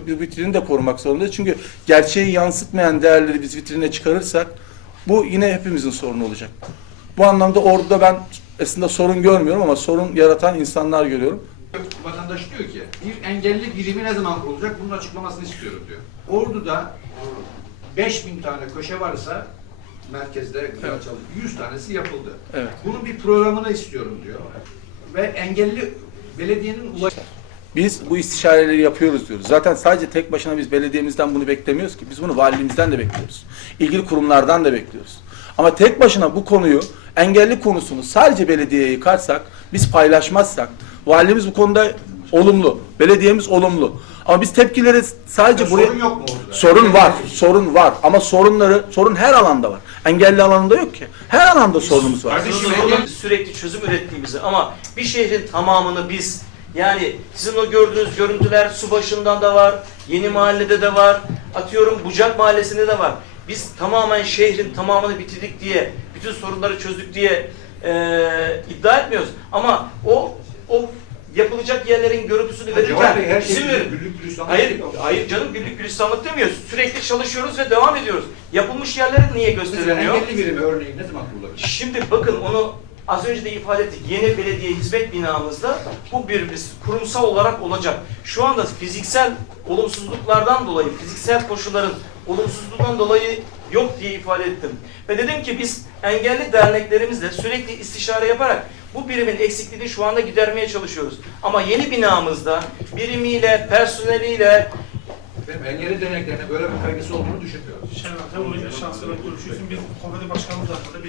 Bir vitrini de korumak zorundayız. Çünkü gerçeği yansıtmayan değerleri biz vitrine çıkarırsak bu yine hepimizin sorunu olacak. Bu anlamda orada ben aslında sorun görmüyorum ama sorun yaratan insanlar görüyorum. Vatandaş diyor ki bir engelli birimi ne zaman kurulacak bunun açıklamasını istiyorum diyor. Ordu'da 5000 tane köşe varsa merkezde güzel çalışıyor. 100 tanesi yapıldı. Evet. Bunun bir programını istiyorum diyor. Ve engelli belediyenin ulaş Biz bu istişareleri yapıyoruz diyoruz. Zaten sadece tek başına biz belediyemizden bunu beklemiyoruz ki. Biz bunu valiliğimizden de bekliyoruz. İlgili kurumlardan da bekliyoruz. Ama tek başına bu konuyu, engelli konusunu sadece belediyeye yıkarsak, biz paylaşmazsak, valimiz bu konuda olumlu, belediyemiz olumlu. Ama biz tepkileri sadece buraya... sorun yok mu orada? Sorun var, sorun var. Ama sorunları, sorun her alanda var. Engelli alanında yok ki. Her alanda sorunumuz var. Kardeşim, sürekli çözüm ürettiğimizi ama bir şehrin tamamını biz yani sizin o gördüğünüz görüntüler su başından da var, yeni mahallede de var, atıyorum Bucak mahallesinde de var. Biz tamamen şehrin tamamını bitirdik diye, bütün sorunları çözdük diye eee iddia etmiyoruz. Ama o o yapılacak yerlerin görüntüsünü verirken Bey, her şey bizim verin. güllük gülistanlık Hayır, değil. hayır canım güllük gülistanlık demiyoruz. Sürekli çalışıyoruz ve devam ediyoruz. Yapılmış yerleri niye Mesela gösterilmiyor? engelli birimi örneğin ne zaman kurulabilir? Şimdi bakın onu az önce de ifade ettik. Yeni belediye hizmet binamızda bu bir biz kurumsal olarak olacak. Şu anda fiziksel olumsuzluklardan dolayı, fiziksel koşulların olumsuzluğundan dolayı yok diye ifade ettim. Ve dedim ki biz engelli derneklerimizle sürekli istişare yaparak bu birimin eksikliğini şu anda gidermeye çalışıyoruz. Ama yeni binamızda birimiyle, personeliyle, Benim engelli derneklerine böyle bir kaygısı olduğunu düşünmüyorum. Şerhat'e o şahsına görüşüyorsun. Biz komedi başkanımız hakkında bir